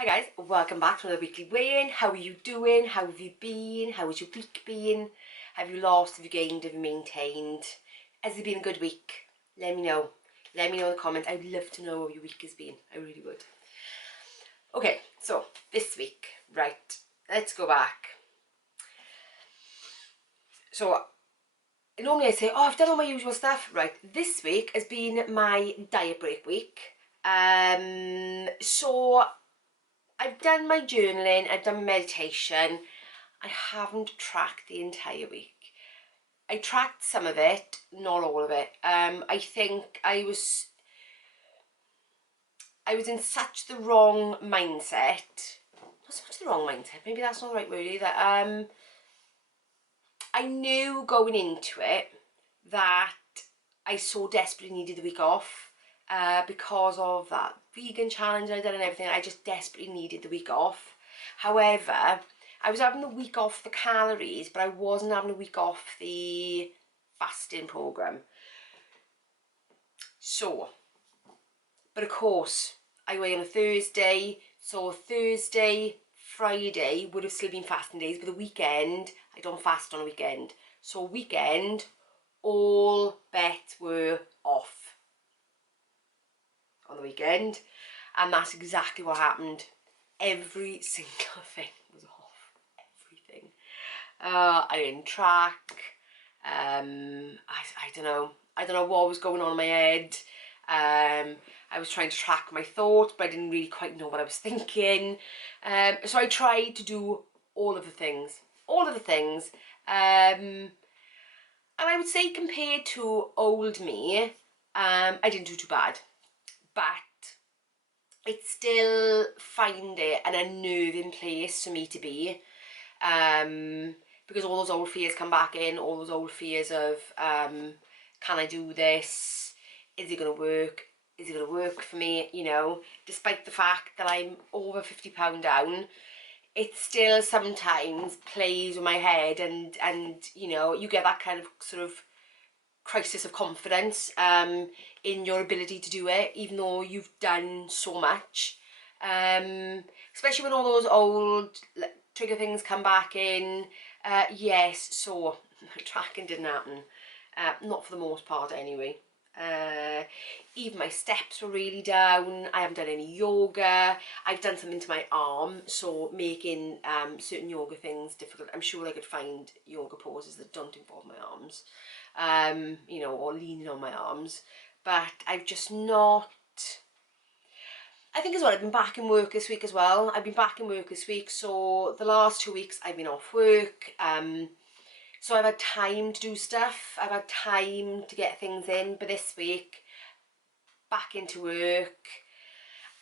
Hi guys, welcome back to another weekly weigh-in. How are you doing? How have you been? How has your week been? Have you lost? Have you gained? Have you maintained? Has it been a good week? Let me know. Let me know in the comments. I'd love to know how your week has been. I really would. Okay, so this week, right, let's go back. So normally I say, oh, I've done all my usual stuff. Right, this week has been my diet break week. So I've done my journaling, I've done my meditation. I haven't tracked the entire week. I tracked some of it, not all of it. I think I was in such the wrong mindset. Not so much the wrong mindset, maybe that's not the right word either. I knew going into it that I so desperately needed the week off because of that vegan challenge I did and everything. I just desperately needed the week off. However, I was having the week off the calories, but I wasn't having a week off the fasting program. So, but of course, I weigh on a Thursday, so Thursday, Friday would have still been fasting days, but the weekend, I don't fast on a weekend. So weekend, all bets were off on the weekend, and that's exactly what happened. Every single thing was off. Everything. I didn't track. I don't know. I don't know what was going on in my head. I was trying to track my thoughts, but I didn't really quite know what I was thinking. So I tried to do all of the things. And I would say compared to old me, I didn't do too bad. But it's still find it an unnerving place for me to be. Because all those old fears come back in, all those old fears of, can I do this? Is it going to work? Is it going to work for me? You know, despite the fact that I'm over 50 pound down, it still sometimes plays with my head, and you know, you get that kind of sort of crisis of confidence in your ability to do it, even though you've done so much. Especially when all those old trigger things come back in. Yes, so tracking didn't happen. Not for the most part anyway. Even my steps were really down. I haven't done any yoga. I've done something to my arm, so making certain yoga things difficult. I'm sure I could find yoga poses that don't involve my arms, you know, or leaning on my arms, but I've just not. I think as well, I've been back in work this week as well. So the last 2 weeks I've been off work. So I've had time to do stuff. I've had time to get things in. But this week, back into work.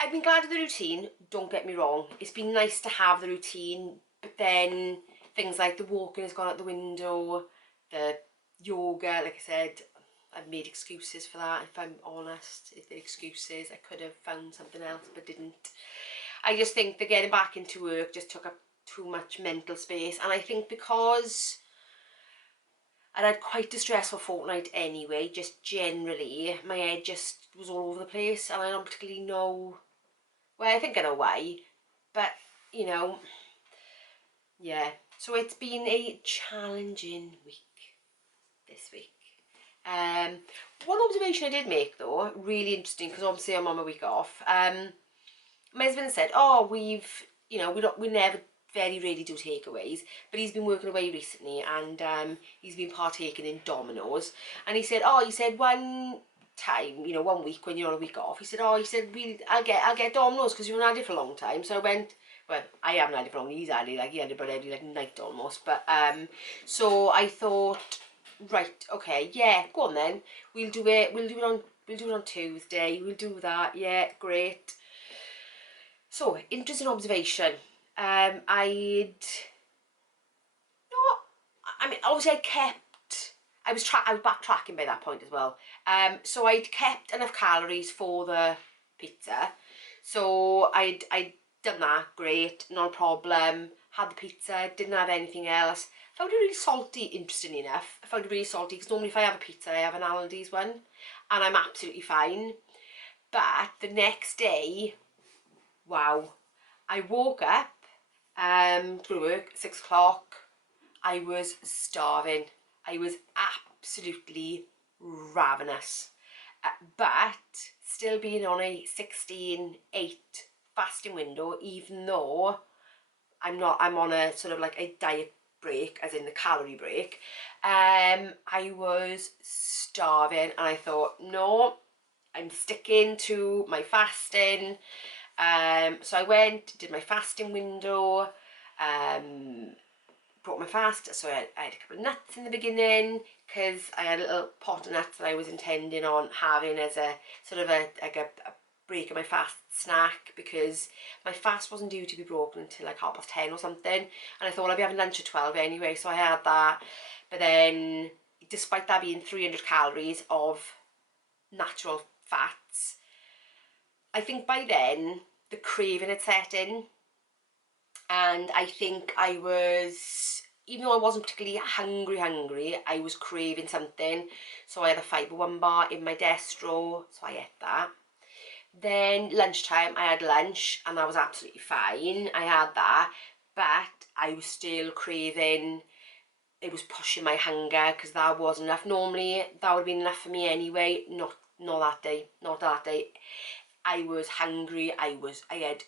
I've been glad of the routine, don't get me wrong. It's been nice to have the routine. But then things like the walking has gone out the window. The yoga, like I said, I've made excuses for that, if I'm honest. If they're excuses, I could have found something else but didn't. I just think that getting back into work just took up too much mental space, and I think because I'd had quite a stressful fortnight anyway, just generally, my head just was all over the place, and I don't particularly know, well, I think I know why, but, you know, yeah. So it's been a challenging week this week. One observation I did make though, really interesting, because obviously I'm on my week off. My husband said, oh, we never very rarely do takeaways, but he's been working away recently, and he's been partaking in Domino's, and he said one time, you know, 1 week when you're on a week off, he said really, I'll get Domino's because you've had it for a long time. So I went, well, I haven't had it for long, he had it about every night almost, but so I thought, right, okay, yeah, go on then, we'll do it on Tuesday, we'll do that, yeah, great. So, interesting observation. Obviously I was backtracking by that point as well. So I'd kept enough calories for the pizza. So I'd done that, great, not a problem. Had the pizza, didn't have anything else. Found it really salty, interestingly enough. I found it really salty because normally if I have a pizza, I have an Aldi's one, and I'm absolutely fine. But the next day, wow, I woke up to go to work at 6 o'clock. I was starving. I was absolutely ravenous. But still being on a 16/8 fasting window, even though I'm on a sort of like a diet break, as in the calorie break, I was starving, and I thought, no, I'm sticking to my fasting. So I went, did my fasting window, brought my fast, so I had a couple of nuts in the beginning, because I had a little pot of nuts that I was intending on having as a sort of a break of my fast snack, because my fast wasn't due to be broken until like 10:30 or something, and I thought I'd be having lunch at 12 anyway, so I had that. But then, despite that being 300 calories of natural fats, I think by then the craving had set in, and I think I was, even though I wasn't particularly hungry, I was craving something. So I had a fibre one bar in my desk drawer, so I ate that. Then lunchtime, I had lunch, and that was absolutely fine. I had that, but I was still craving. It was pushing my hunger, because that wasn't enough. Normally, that would have been enough for me anyway. Not that day. Not that day. I was hungry. I had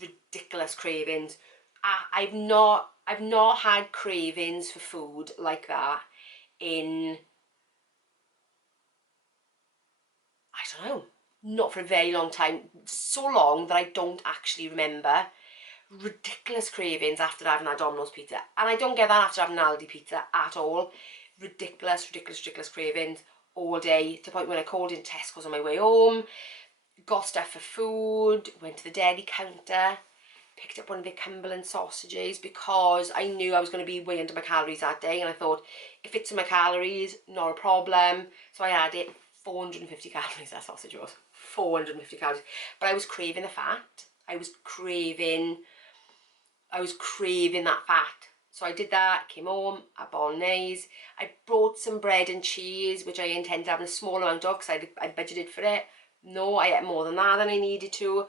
ridiculous cravings. I've not had cravings for food like that in, I don't know, not for a very long time. So long that I don't actually remember. Ridiculous cravings after having that Domino's pizza, and I don't get that after having an Aldi pizza at all. Ridiculous cravings all day, to the point when I called in Tesco's on my way home, got stuff for food, went to the deli counter, picked up one of the Cumberland sausages, because I knew I was going to be way under my calories that day, and I thought, if it's in my calories, not a problem. So I had it. 450 calories that sausage was. 450 calories. But I was craving the fat. I was craving that fat. So I did that, came home, a bolognese. I brought some bread and cheese, which I intended having a small amount of, because I budgeted for it. No, I ate more than that than I needed to.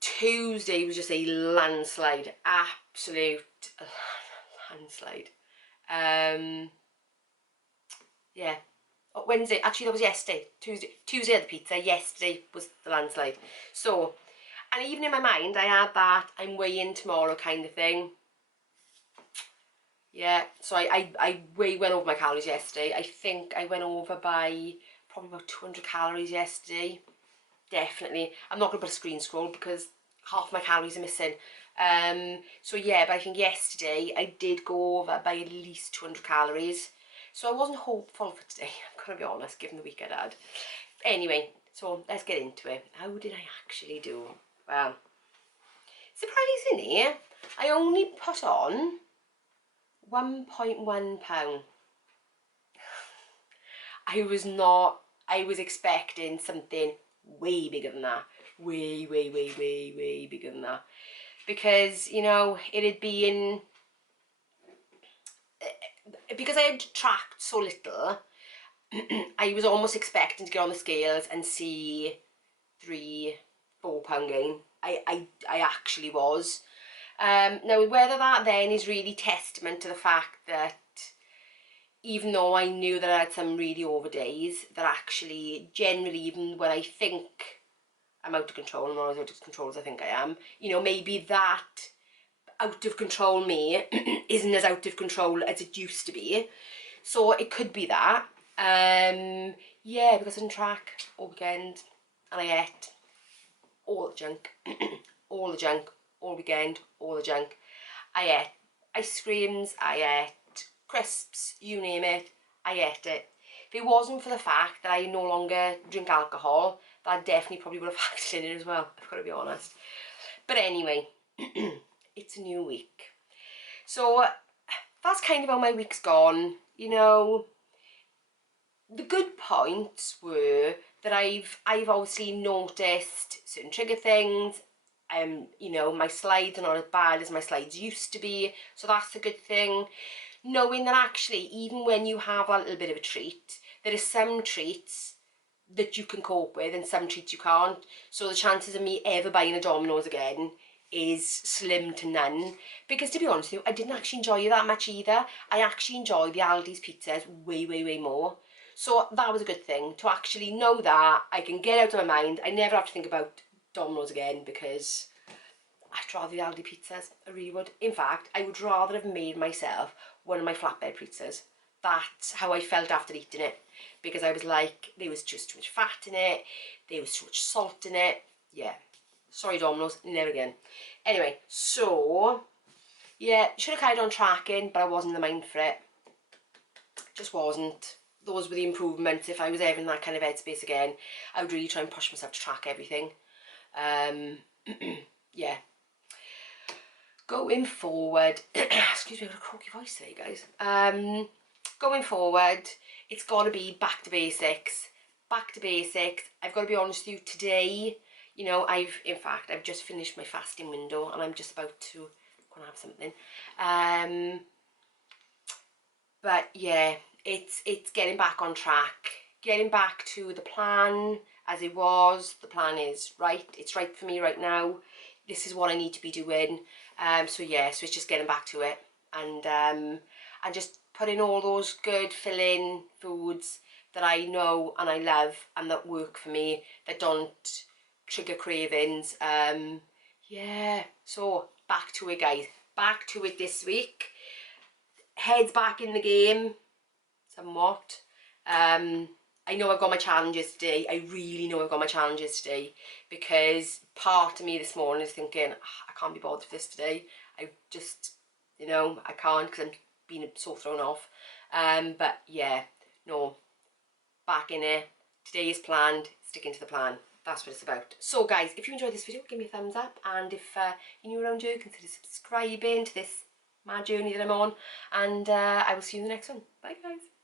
Tuesday was just a landslide, absolute landslide. Yeah. Oh, Wednesday, actually that was yesterday. Tuesday I had the pizza, yesterday was the landslide. So, and even in my mind I had that I'm weighing tomorrow kind of thing. Yeah, so I way went over my calories yesterday. I think I went over by probably about 200 calories yesterday. Definitely. I'm not going to put a screen scroll, because half my calories are missing. So yeah, but I think yesterday I did go over by at least 200 calories. So I wasn't hopeful for today, I'm going to be honest, given the week I'd had. Anyway, so let's get into it. How did I actually do? Well, surprisingly, I only put on 1.1 pound. I was expecting something way bigger than that. Way bigger than that. Because, you know, it had been, because I had tracked so little, I was almost expecting to get on the scales and see 3-4 pound gain. I actually was. Now, whether that then is really testament to the fact that, even though I knew that I had some really over days, that actually, generally, even when I think I'm out of control, I'm not as out of control as I think I am, you know, maybe that out of control me isn't as out of control as it used to be. So it could be that. Yeah, because I didn't track all weekend, and I ate all the junk, all the junk, all weekend, all the junk. I ate ice creams, I ate crisps, you name it, I ate it. If it wasn't for the fact that I no longer drink alcohol, that definitely probably would have factored in it as well, I've got to be honest. But anyway, it's a new week. So that's kind of how my week's gone. You know, the good points were that I've obviously noticed certain trigger things. You know, my slides are not as bad as my slides used to be, so that's a good thing. Knowing that actually, even when you have a little bit of a treat, there are some treats that you can cope with and some treats you can't. So the chances of me ever buying a Domino's again is slim to none, because to be honest with you, I didn't actually enjoy it that much either. I actually enjoy the Aldi's pizzas way more. So that was a good thing, to actually know that I can get out of my mind. I never have to think about Domino's again, because I'd rather the Aldi pizzas. I really would. In fact, I would rather have made myself one of my flatbread pizzas. That's how I felt after eating it, because I was like, there was just too much fat in it, there was too much salt in it. Yeah, sorry Domino's, never again. Anyway, so yeah, should have carried on tracking, but I wasn't in the mind for it. Just wasn't. Those were the improvements. If I was ever in that kind of headspace again, I would really try and push myself to track everything. Yeah. Going forward, excuse me, I've got a croaky voice today, guys. Going forward, it's got to be back to basics. Back to basics. I've got to be honest with you, today, you know, in fact, I've just finished my fasting window and I'm just about to go and have something. But yeah, it's getting back on track, getting back to the plan as it was. The plan is right, it's right for me right now. This is what I need to be doing. So yeah, so it's just getting back to it, and just putting all those good filling foods that I know and I love and that work for me, that don't trigger cravings. Yeah, so back to it, guys. Back to it this week. Heads back in the game somewhat. I know I've got my challenges today. I really know I've got my challenges today, because part of me this morning is thinking, I can't be bothered with this today. I just, you know, I can't, because I'm being so thrown off. But yeah, no, back in it. Today is planned, sticking to the plan. That's what it's about. So guys, if you enjoyed this video, give me a thumbs up, and if you're new around here, consider subscribing to this mad journey that I'm on, and I will see you in the next one. Bye guys.